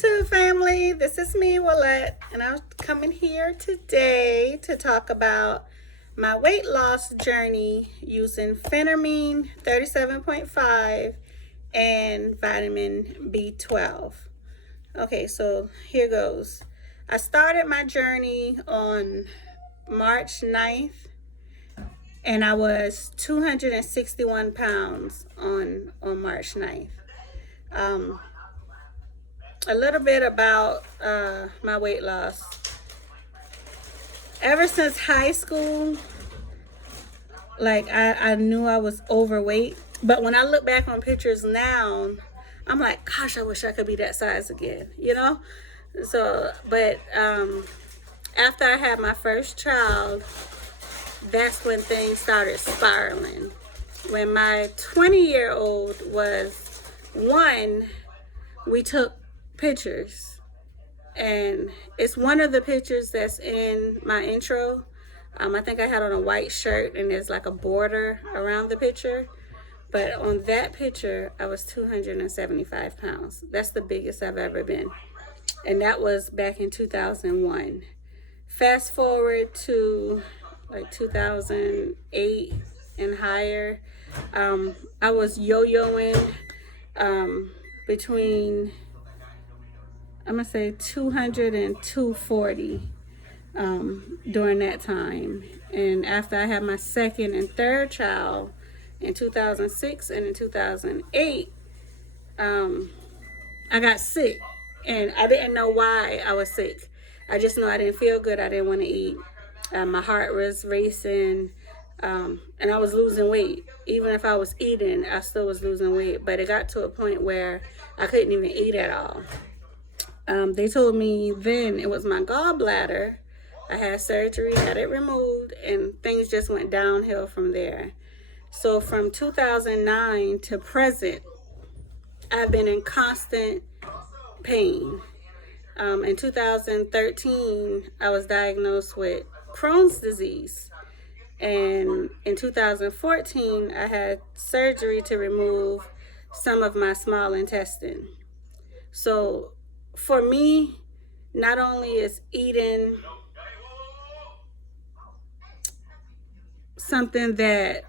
YouTube family, this is me, Willette, and I'm coming here today to talk about my weight loss journey using Phentermine 37.5 and vitamin B12. Okay, so here goes. I started my journey on March 9th, and I was 261 pounds on March 9th. A little bit about my weight loss. Ever since high school, I knew I was overweight. But when I look back on pictures now, I'm like, gosh, I wish I could be that size again, you know? So, but after I had my first child, that's when things started spiraling. When my 20-year-old was 1, we took pictures, and it's one of the pictures that's in my intro. I think I had on a white shirt and there's like a border around the picture, but on that picture I was 275 pounds. That's the biggest I've ever been, and that was back in 2001. Fast forward to like 2008 and higher. I was yo-yoing between, I'm gonna say 200 and 240 during that time. And after I had my second and third child in 2006 and in 2008, I got sick, and I didn't know why I was sick. I just know I didn't feel good. I didn't want to eat. My heart was racing, and I was losing weight. Even if I was eating, I still was losing weight. But it got to a point where I couldn't even eat at all. They told me then it was my gallbladder. I had surgery, had it removed, and things just went downhill from there. So from 2009 to present, I've been in constant pain. In 2013, I was diagnosed with Crohn's disease. And in 2014, I had surgery to remove some of my small intestine. So for me, not only is eating something that,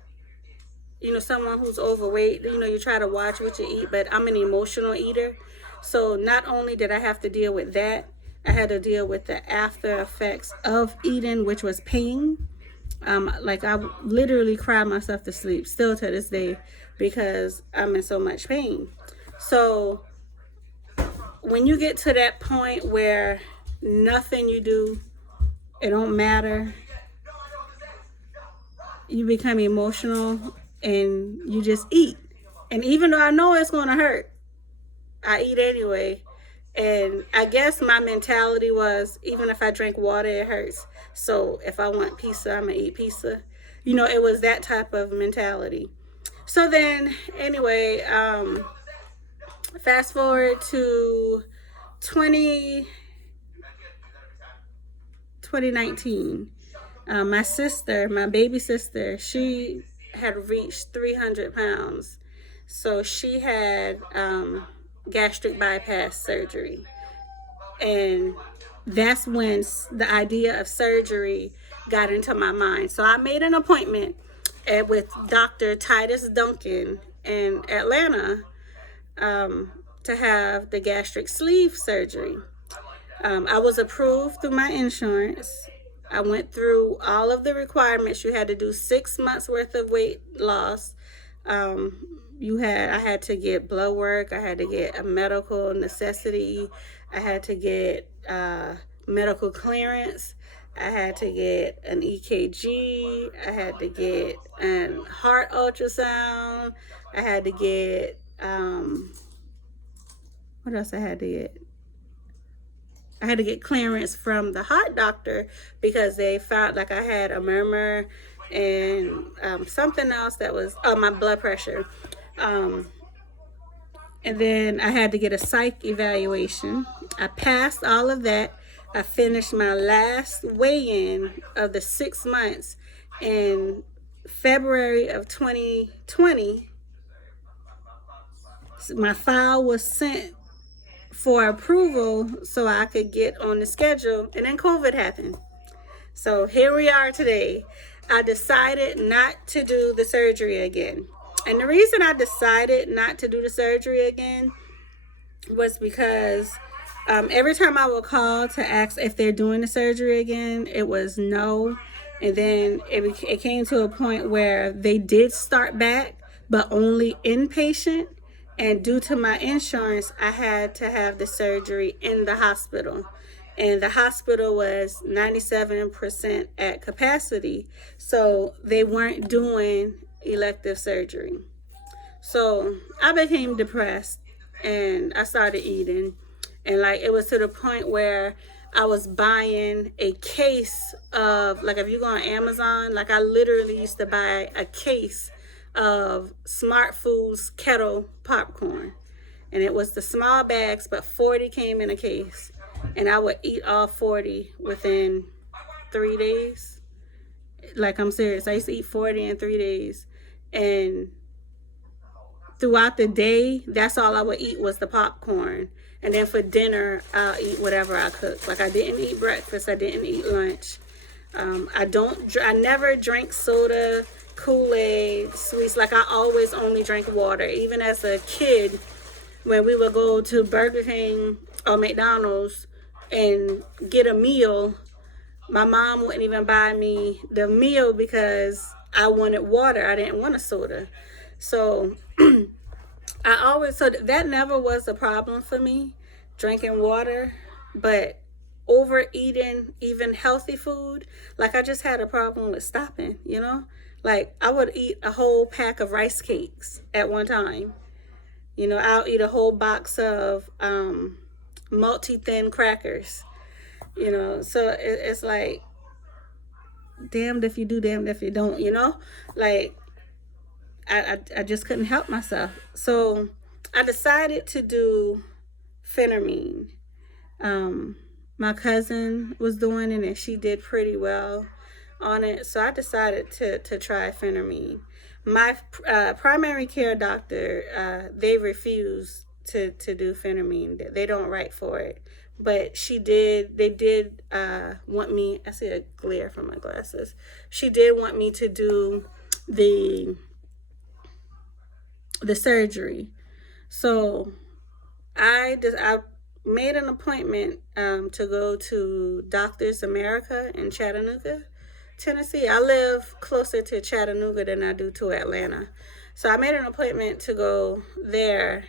someone who's overweight, you try to watch what you eat, but I'm an emotional eater. So not only did I have to deal with that, I had to deal with the after effects of eating, which was pain. I literally cried myself to sleep still to this day because I'm in so much pain. So when you get to that point where nothing you do, it don't matter, you become emotional and you just eat. And even though I know it's going to hurt, I eat anyway. And I guess my mentality was, even if I drink water, it hurts. So if I want pizza, I'm going to eat pizza. It was that type of mentality. So then, anyway, fast forward to 2019. My baby sister, she had reached 300 pounds. So she had gastric bypass surgery. And that's when the idea of surgery got into my mind. So I made an appointment with Dr. Titus Duncan in Atlanta to have the gastric sleeve surgery. I was approved through my insurance. I went through all of the requirements. You had to do 6 months worth of weight loss. I had to get blood work. I had to get a medical necessity. I had to get medical clearance. I had to get an EKG. I had to get a heart ultrasound. I had to get, what else I had to get? I had to get clearance from the heart doctor because they found I had a murmur and something else that was my blood pressure. And then I had to get a psych evaluation. I passed all of that. I finished my last weigh-in of the 6 months in February of 2020. My file was sent for approval so I could get on the schedule, and then COVID happened. So here we are today. I decided not to do the surgery again. And the reason I decided not to do the surgery again was because every time I would call to ask if they're doing the surgery again, it was no. And then it came to a point where they did start back, but only inpatient. And due to my insurance, I had to have the surgery in the hospital. And the hospital was 97% at capacity. So they weren't doing elective surgery. So I became depressed and I started eating. And like it was to the point where I was buying a case of, like if you go on Amazon, like I literally used to buy a case of Smart Foods kettle popcorn. And it was the small bags, but 40 came in a case. And I would eat all 40 within 3 days. Like, I'm serious. I used to eat 40 in 3 days. And throughout the day, that's all I would eat was the popcorn. And then for dinner, I'll eat whatever I cook. Like, I didn't eat breakfast. I didn't eat lunch. I never drank soda, Kool-Aid, sweets. Like, I always only drank water. Even as a kid, when we would go to Burger King or McDonald's and get a meal, my mom wouldn't even buy me the meal because I wanted water. I didn't want a soda. So so that never was a problem for me, drinking water. But overeating even healthy food, like I just had a problem with stopping, you know? Like I would eat a whole pack of rice cakes at one time. You know, I'll eat a whole box of multi-thin crackers, you know? So it's like, damned if you do, damned if you don't, you know? Like, I just couldn't help myself. So I decided to do Phentermine. My cousin was doing it and she did pretty well on it. So I decided to try Phentermine. My primary care doctor, they refused to do Phentermine. They don't write for it. But they did want me, I see a glare from my glasses. She did want me to do the surgery. So I made an appointment to go to Doctors America in Chattanooga, Tennessee. I live closer to Chattanooga than I do to Atlanta. So I made an appointment to go there,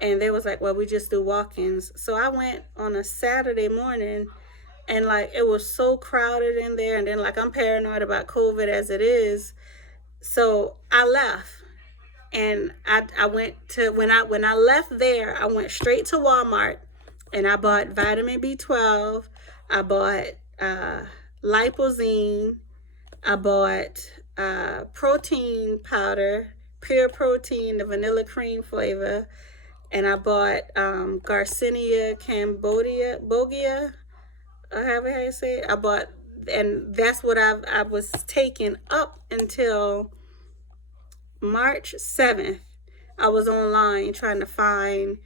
and they was like, well, we just do walk-ins. So I went on a Saturday morning, and like it was so crowded in there, and then like I'm paranoid about COVID as it is. So I left. And I went to, when I left there, I went straight to Walmart and I bought vitamin B12. I bought lipozene. I bought protein powder, pure protein, the vanilla cream flavor. And I bought Garcinia Cambogia, however how you say it. I bought, and that's what I was taking up until March 7th. I was online trying to find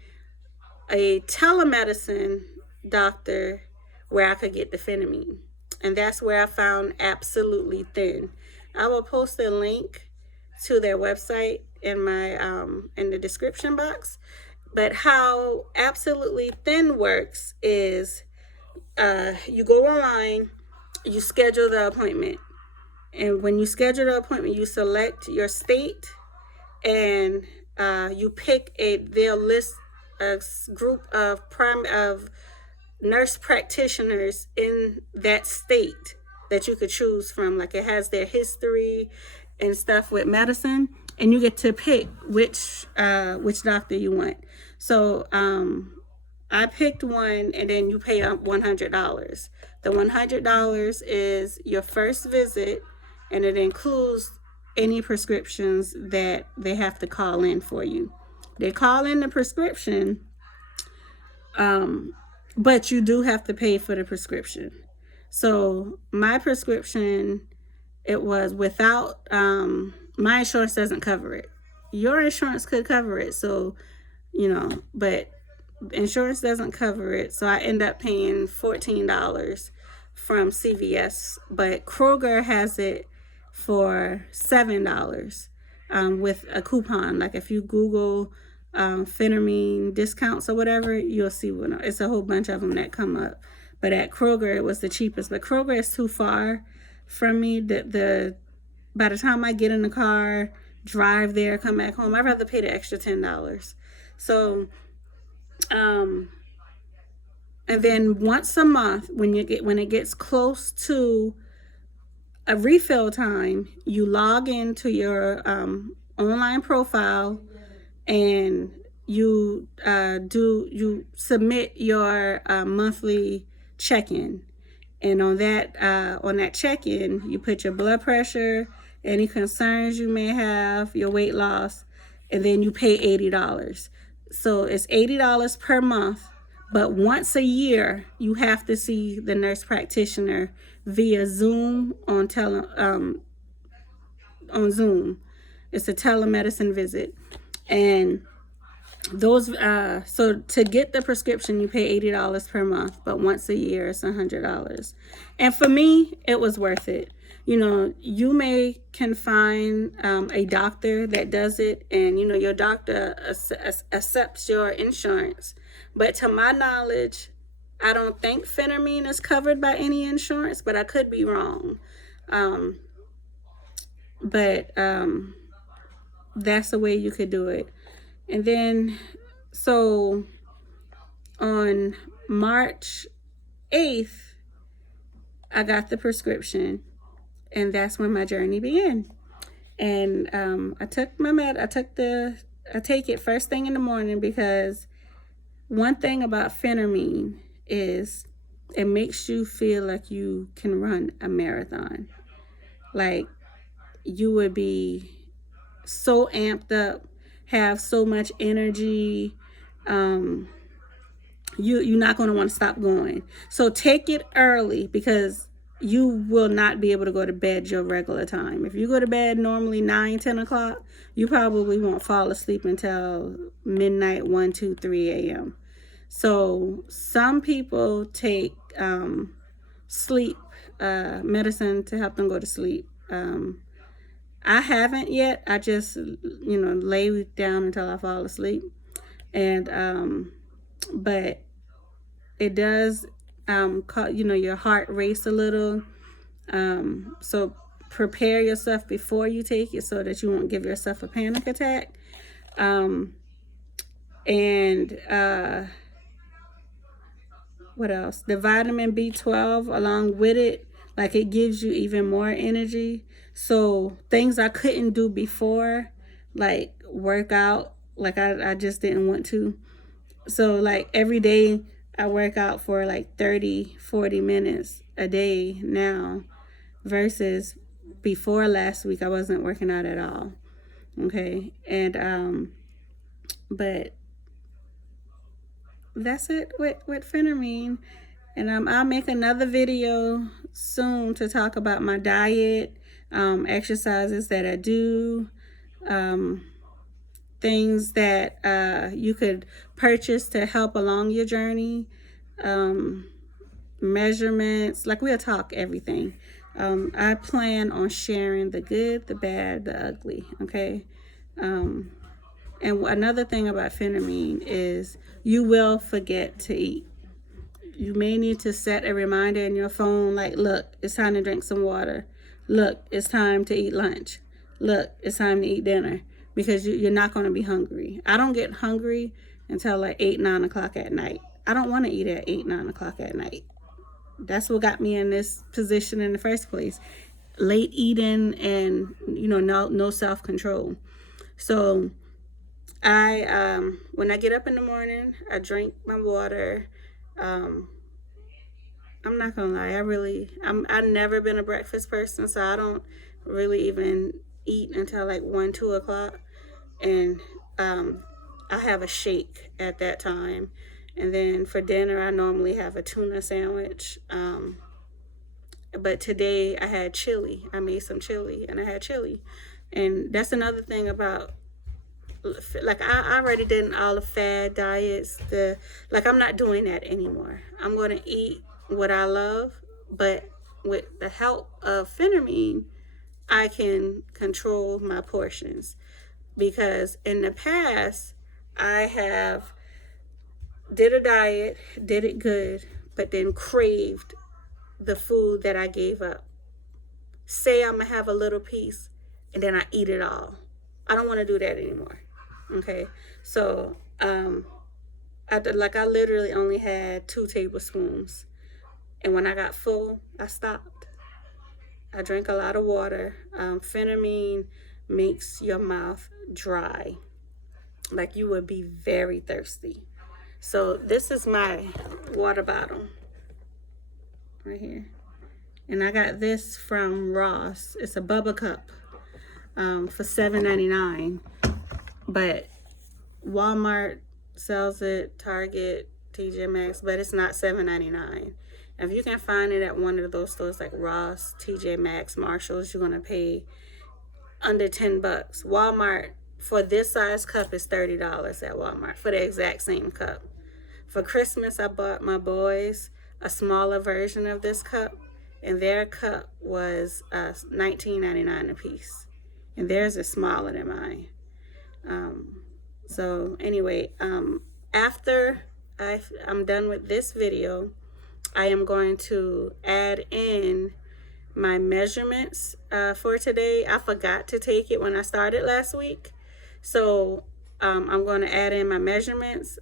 a telemedicine doctor where I could get the Phentermine. And that's where I found Absolutely Thin. I will post a link to their website in my in the description box. But how Absolutely Thin works is you go online, you schedule the appointment. And when you schedule the appointment, you select your state and you pick they'll list a group of nurse practitioners in that state that you could choose from. Like it has their history and stuff with medicine, and you get to pick which doctor you want. So I picked one, and then you pay $100. The $100 is your first visit, and it includes any prescriptions that they have to call in for you. They call in the prescription, but you do have to pay for the prescription. So my prescription, it was without, my insurance doesn't cover it. Your insurance could cover it, so, you know, but insurance doesn't cover it, so I end up paying $14 from CVS, but Kroger has it for $7 with a coupon. Like if you Google Phentermine discounts or whatever, you'll see it's a whole bunch of them that come up. But at Kroger, it was the cheapest. But Kroger is too far from me. By the time I get in the car, drive there, come back home, I'd rather pay the extra $10. So, and then once a month, when it gets close to a refill time, you log into your online profile and you submit your monthly check-in. And on that check-in, you put your blood pressure, any concerns you may have, your weight loss, and then you pay $80. So it's $80 per month, but once a year, you have to see the nurse practitioner via Zoom on Zoom. It's a telemedicine visit. And those so to get the prescription, you pay $80 per month, but once a year it's $100. And for me, it was worth it. You know, you can find a doctor that does it, and you know your doctor accepts your insurance. But to my knowledge, I don't think Phentermine is covered by any insurance, but I could be wrong. But that's the way you could do it. And then, so on March 8th, I got the prescription, and that's when my journey began. And I took my I take it first thing in the morning, because one thing about Phentermine is it makes you feel like you can run a marathon. Like you would be so amped up, have so much energy, you're not going to want to stop going. So take it early, because you will not be able to go to bed your regular time. If you go to bed normally 9-10 o'clock, you probably won't fall asleep until midnight, 1, 2, 3 a.m. So some people take sleep medicine to help them go to sleep. I haven't yet. I just, lay down until I fall asleep. And, but it does, your heart race a little. So prepare yourself before you take it so that you won't give yourself a panic attack. What else? The vitamin B12 along with it, like it gives you even more energy. So things I couldn't do before, like work out, like I just didn't want to. So like every day I work out for like 30-40 minutes a day now, versus before last week I wasn't working out at all. Okay. And but that's it with Phentermine. And I'll make another video soon to talk about my diet, exercises that I do, things that you could purchase to help along your journey, measurements, like we'll talk everything. I plan on sharing the good, the bad, the ugly, okay? And another thing about Phentermine is you will forget to eat. You may need to set a reminder in your phone, like, look, it's time to drink some water. Look, it's time to eat lunch. Look, it's time to eat dinner, because you're not going to be hungry. I don't get hungry until like 8-9 o'clock at night. I don't want to eat at 8-9 o'clock at night. That's what got me in this position in the first place. Late eating and, no self-control. So when I get up in the morning, I drink my water. I'm not gonna lie, I've never been a breakfast person, so I don't really even eat until like 1-2 o'clock. And I have a shake at that time. And then for dinner, I normally have a tuna sandwich. But today I had chili. I made some chili and I had chili. And that's another thing about like I already did all the fad diets. Like I'm not doing that anymore. I'm going to eat what I love, but with the help of Phentermine, I can control my portions. Because in the past, I have did a diet, did it good, but then craved the food that I gave up. Say I'm gonna have a little piece, and then I eat it all. I don't want to do that anymore. Okay, so I literally only had 2 tablespoons, and when I got full, I stopped. I drank a lot of water. Phentermine makes your mouth dry, like you would be very thirsty. So this is my water bottle right here, and I got this from Ross. It's a Bubba cup for $7.99, but Walmart sells it, Target, TJ Maxx, but it's not $7.99. If you can find it at one of those stores like Ross, TJ Maxx, Marshalls, you're gonna pay under $10. Walmart for this size cup is $30 at Walmart for the exact same cup. For Christmas, I bought my boys a smaller version of this cup, and their cup was $19.99 a piece, and theirs is smaller than mine. So anyway, after I'm done with this video, I am going to add in my measurements for today. I forgot to take it when I started last week, so I'm going to add in my measurements.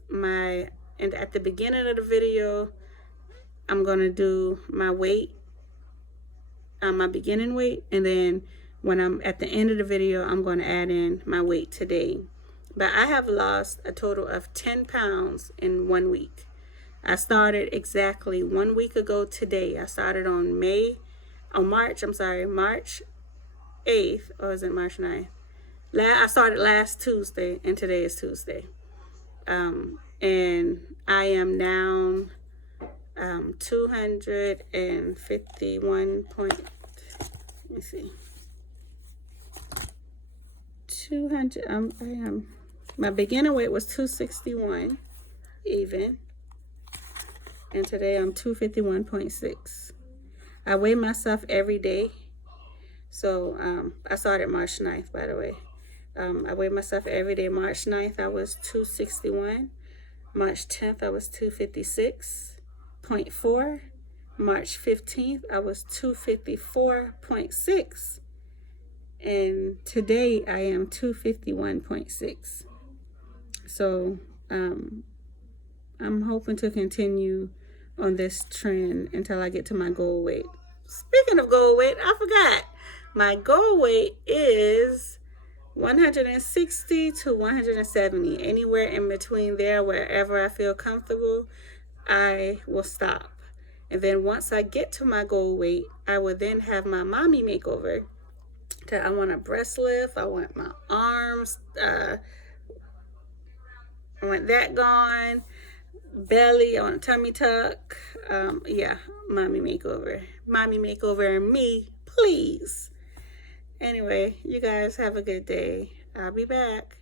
And at the beginning of the video, I'm going to do my weight, my beginning weight, and then when I'm at the end of the video, I'm going to add in my weight today. But I have lost a total of 10 pounds in 1 week. I started exactly 1 week ago today. I started on March 8th, or is it March 9th? I started last Tuesday, and today is Tuesday. And I am down 251 point, let me see, 200, I am, my beginner weight was 261 even, and today I'm 251.6. I weigh myself every day. So I started March 9th, by the way. I weigh myself every day. March 9th, I was 261. March 10th, I was 256.4. March 15th, I was 254.6. And today, I am 251.6. So I'm hoping to continue on this trend until I get to my goal weight. Speaking of goal weight, I forgot. My goal weight is 160 to 170. Anywhere in between there, wherever I feel comfortable, I will stop. And then once I get to my goal weight, I will then have my mommy makeover. I want a breast lift. I want my arms. I want that gone. Belly, I want a tummy tuck. Yeah, mommy makeover. Mommy makeover and me, please. Anyway, you guys have a good day. I'll be back.